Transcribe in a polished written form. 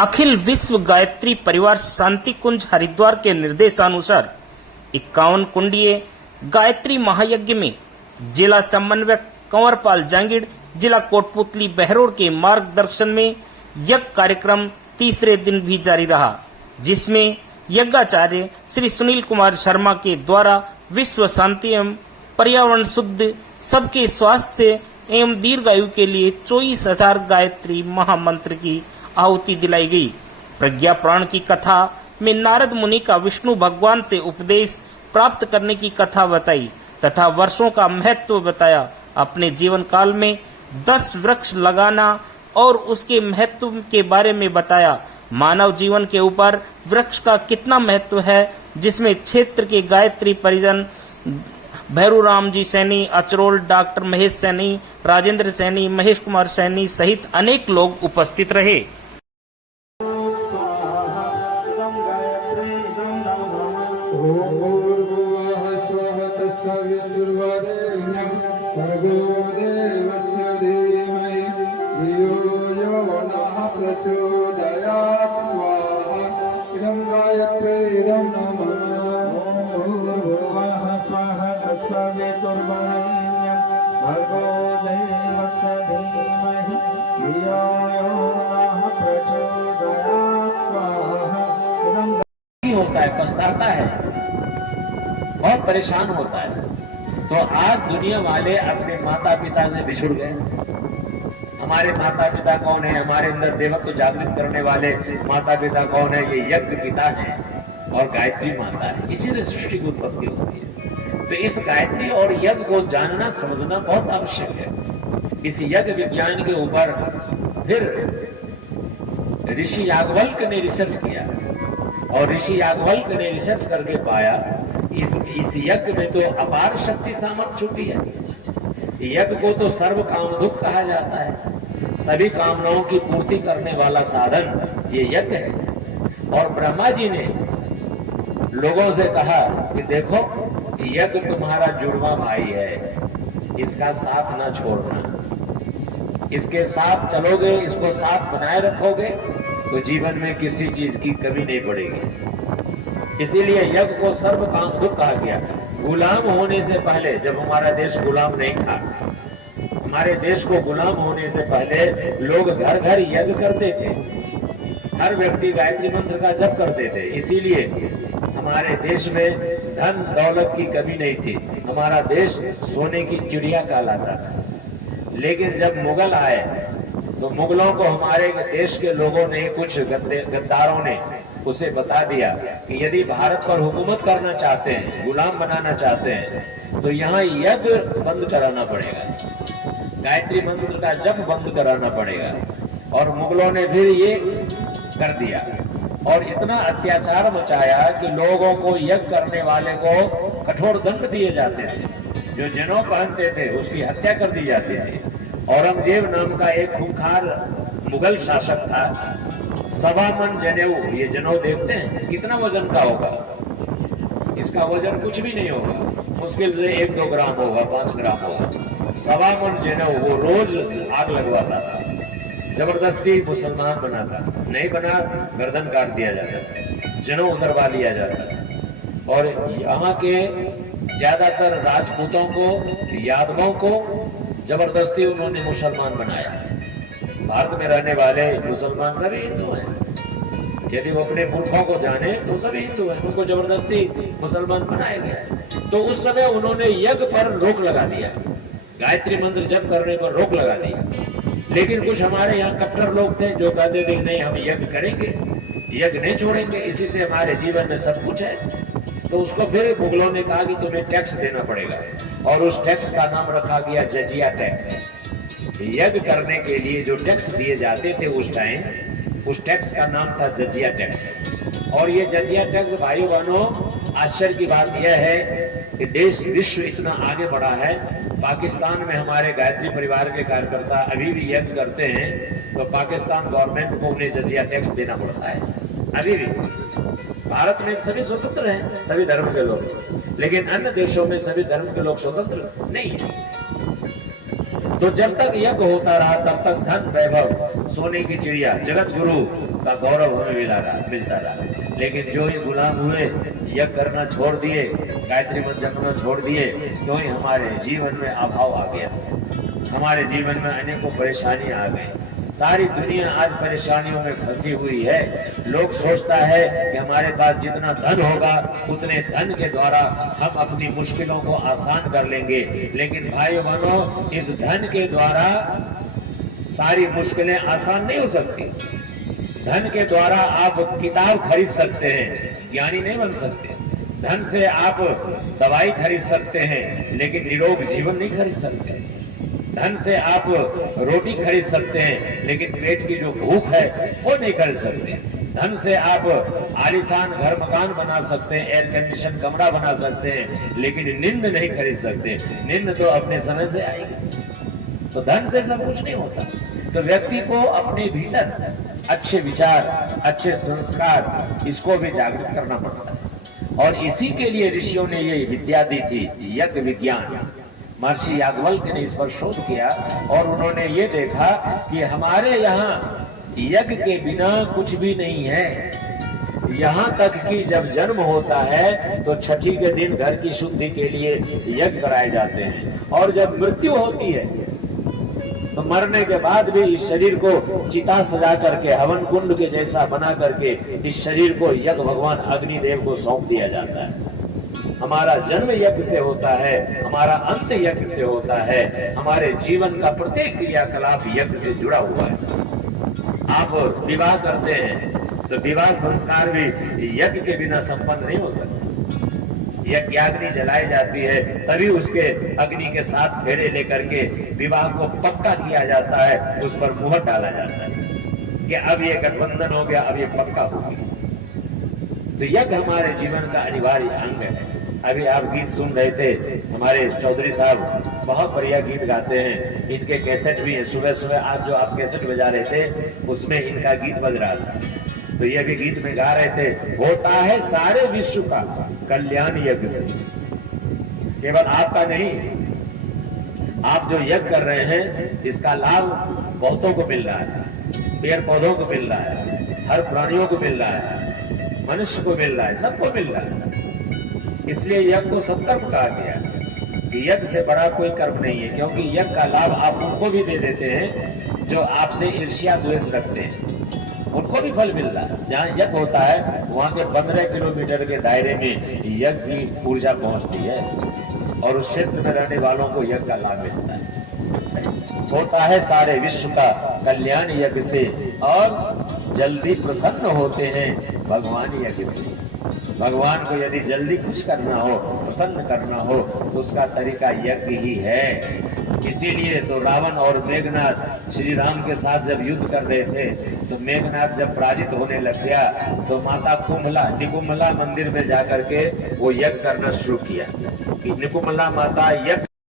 अखिल विश्व गायत्री परिवार शांति कुंज हरिद्वार के निर्देशानुसार 51 कुंडीय गायत्री महायज्ञ में जिला समन्वयक कंवरपाल जांगीड़, जिला कोटपुतली बहरोड़ के मार्गदर्शन में यज्ञ कार्यक्रम तीसरे दिन भी जारी रहा, जिसमें यज्ञाचार्य श्री सुनील कुमार शर्मा के द्वारा विश्व शांति एवं पर्यावरण शुद्ध, सबके स्वास्थ्य एवं दीर्घायु के लिए 24,000 गायत्री महामंत्र की आहुति दिलाई गई। प्रज्ञा पुराण की कथा में नारद मुनि का विष्णु भगवान से उपदेश प्राप्त करने की कथा बताई तथा वर्षों का महत्व बताया। अपने जीवन काल में 10 वृक्ष लगाना और उसके महत्व के बारे में बताया। मानव जीवन के ऊपर वृक्ष का कितना महत्व है, जिसमें क्षेत्र के गायत्री परिजन भैरूराम जी सैनी, अचरोल डॉक्टर महेश सैनी, राजेंद्र सैनी, महेश कुमार सैनी सहित अनेक लोग उपस्थित रहे। होता है, पछताता है, बहुत परेशान होता है। तो आज दुनिया वाले अपने माता पिता से बिछुड़ गए। हमारे माता पिता कौन है? हमारे अंदर देवत्व जागृत करने वाले माता पिता कौन है? ये यज्ञ पिता है और गायत्री माता है। इसी से सृष्टि की उत्पत्ति होती है। तो इस गायत्री और यज्ञ को जानना समझना बहुत आवश्यक है। इस यज्ञ विज्ञान के ऊपर फिर ऋषि याज्ञवल्क्य ने रिसर्च किया और ऋषि याज्ञवल्क्य ने रिसर्च करके पाया इस यज्ञ में तो अपार शक्ति सामर्थ्य छुपी है। यज्ञ को तो सर्व काम दुख कहा जाता है। सभी कामनाओं की पूर्ति करने वाला साधन ये यज्ञ है। और ब्रह्मा जी ने लोगों से कहा कि देखो, यज्ञ तुम्हारा जुड़वा भाई है, इसका साथ ना छोड़ना। इसके साथ चलोगे, इसको साथ बनाए रखोगे तो जीवन में किसी चीज की कमी नहीं पड़ेगी। इसीलिए यज्ञ को सर्व काम दुख कहा गया। गुलाम होने से पहले, जब हमारा देश गुलाम नहीं था, हमारे देश को गुलाम होने से पहले लोग घर घर यज्ञ करते थे। हर व्यक्ति गायत्री मंत्र का जप करते थे। इसीलिए हमारे देश में धन दौलत की कमी नहीं थी। हमारा देश सोने की चिड़िया कहलाता था। लेकिन जब मुगल आए तो मुगलों को हमारे देश के लोगों ने, कुछ गद्दारों ने उसे बता दिया कि यदि भारत पर हुकूमत करना चाहते हैं, गुलाम बनाना चाहते हैं, तो यहाँ यज्ञ बंद कराना पड़ेगा, गायत्री मंत्र का जप बंद कराना पड़ेगा। और मुगलों ने फिर ये कर दिया और इतना अत्याचार मचाया कि लोगों को यज्ञ करने वाले को कठोर दंड दिए जाते थे। जो जनेऊ पहनते थे उसकी हत्या कर दी जाती थी। औरंगजेब नाम का एक खूंखार मुगल शासक था। 1.25 मन जनेऊ, ये जनेऊ देखते हैं कितना वजन का होगा? इसका वजन कुछ भी नहीं होगा, मुश्किल से 1-2 ग्राम होगा, 5 ग्राम होगा। 1.25 मन जनेऊ वो रोज आग लगवाता था, जबरदस्ती मुसलमान बनाता, नहीं बना गर्दन काट दिया जाता, जनेऊ उतरवा लिया जाता। और यहाँ के ज्यादातर राजपूतों को, यादवों को जबरदस्ती उन्होंने मुसलमान बनाया। भारत में रहने वाले मुसलमान सभी हिंदू हैं। यदि वो अपने मूर्खों को जाने तो सभी हिंदू हैं, उनको जबरदस्ती मुसलमान बनाया गया। तो उस समय उन्होंने यज्ञ पर रोक लगा दिया, गायत्री मंत्र जप करने पर रोक लगा दिया। लेकिन कुछ हमारे यहाँ कट्टर लोग थे जो कहते थे नहीं, हम यज्ञ करेंगे, यज्ञ नहीं छोड़ेंगे, इसी से हमारे जीवन में सब कुछ है। तो उसको फिर मुगलों ने कहा कि तुम्हें टैक्स देना पड़ेगा और उस टैक्स का नाम रखा गया जजिया टैक्स। यज्ञ करने के लिए जो टैक्स दिए जाते थे उस टाइम, उस टैक्स का नाम था जजिया टैक्स। और ये जजिया टैक्स, भाइयों बहनों, आश्चर्य की बात यह है कि देश विश्व इतना आगे बढ़ा है। पाकिस्तान में हमारे गायत्री परिवार के कार्यकर्ता अभी भी यज्ञ करते हैं तो पाकिस्तान गवर्नमेंट को उन्हें जजिया टैक्स देना पड़ता है अभी भी। भारत में सभी स्वतंत्र हैं, सभी धर्म के लोग, लेकिन अन्य देशों में सभी धर्म के लोग स्वतंत्र नहीं है। तो जब तक यज्ञ होता रहा तब तक धन वैभव सोने की चिड़िया जगत गुरु का गौरव हमें मिलता रहा। लेकिन जो ही गुलाम हुए, यज्ञ करना छोड़ दिए, गायत्री मंत्र जपना छोड़ दिए, तो ही हमारे जीवन में अभाव आ गया, हमारे जीवन में अनेकों परेशानियां आ गई। सारी दुनिया आज परेशानियों में फंसी हुई है। लोग सोचता है कि हमारे पास जितना धन होगा उतने धन के द्वारा हम अपनी मुश्किलों को आसान कर लेंगे। लेकिन भाइयों बहनों, इस धन के द्वारा सारी मुश्किलें आसान नहीं हो सकती। धन के द्वारा आप किताब खरीद सकते हैं, ज्ञानी नहीं बन सकते। धन से आप दवाई खरीद सकते हैं, लेकिन निरोग जीवन नहीं खरीद सकते। धन से आप रोटी खरीद सकते हैं, लेकिन पेट की जो भूख है वो नहीं खरीद सकते। धन से आप आलीशान घर मकान बना सकते हैं, एयर कंडीशन कमरा बना सकते हैं, लेकिन नींद नहीं खरीद सकते। नींद तो अपने समय से आएगी। तो धन से सब कुछ नहीं होता। तो व्यक्ति को अपने भीतर अच्छे विचार, अच्छे संस्कार, इसको भी जागृत करना पड़ता है। और इसी के लिए ऋषियों ने ये विद्या दी थी, यज्ञ विज्ञान। महर्षि याज्ञवल्क्य ने इस पर शोध किया और उन्होंने ये देखा कि हमारे यहाँ यज्ञ के बिना कुछ भी नहीं है। यहाँ तक कि जब जन्म होता है तो छठी के दिन घर की शुद्धि के लिए यज्ञ कराए जाते हैं, और जब मृत्यु होती है तो मरने के बाद भी इस शरीर को चिता सजा करके, हवन कुंड के जैसा बना करके इस शरीर को यज्ञ भगवान अग्निदेव को सौंप दिया जाता है। हमारा जन्म यज्ञ से होता है, हमारा अंत यज्ञ से होता है, हमारे जीवन का प्रत्येक क्रियाकलाप यज्ञ से जुड़ा हुआ है। आप विवाह करते हैं तो विवाह संस्कार भी यज्ञ के बिना संपन्न नहीं हो सकता। यज्ञाग्नि जलाई जाती है, तभी उसके अग्नि के साथ फेरे लेकर के विवाह को पक्का किया जाता है, उस पर मुहर डाला जाता है कि अब ये गठबंधन हो गया, अब ये पक्का हो गया। तो यज्ञ हमारे जीवन का अनिवार्य अंग है। अभी आप गीत सुन रहे थे, हमारे चौधरी साहब बहुत बढ़िया गीत गाते हैं, इनके कैसेट भी है। सुबह सुबह आज जो आप कैसेट बजा रहे थे उसमें इनका गीत बज रहा था, तो ये भी गीत में गा रहे थे, होता है सारे विश्व का कल्याण यज्ञ से। केवल आपका नहीं, आप जो यज्ञ कर रहे हैं इसका लाभ बहुतों को मिल रहा है, पेड़ पौधों को मिल रहा है, हर प्राणियों को मिल रहा है, मनुष्य को मिल रहा है, सबको मिल रहा है। इसलिए यज्ञ को सत्कर्म कहा गया कि यज्ञ से बड़ा कोई कर्म नहीं है, क्योंकि यज्ञ का लाभ आप उनको भी दे देते हैं जो आपसे ईर्ष्या द्वेष रखते हैं, उनको भी फल मिल रहा है। जहाँ यज्ञ होता है वहाँ के 15 किलोमीटर के दायरे में यज्ञ की ऊर्जा पहुँचती है और उस क्षेत्र में रहने वालों को यज्ञ का लाभ मिलता है। होता है सारे विश्व का कल्याण यज्ञ से, और जल्दी प्रसन्न होते हैं भगवान यज्ञ से। भगवान को यदि जल्दी खुश करना हो, प्रसन्न करना हो, तो उसका तरीका यज्ञ ही है। इसीलिए तो रावण और मेघनाथ श्री राम के साथ जब युद्ध कर रहे थे, तो मेघनाथ जब पराजित होने लग गया तो माता निकुम्भला मंदिर में जाकर के वो यज्ञ करना शुरू किया कि निकुम्भला माता यज्ञ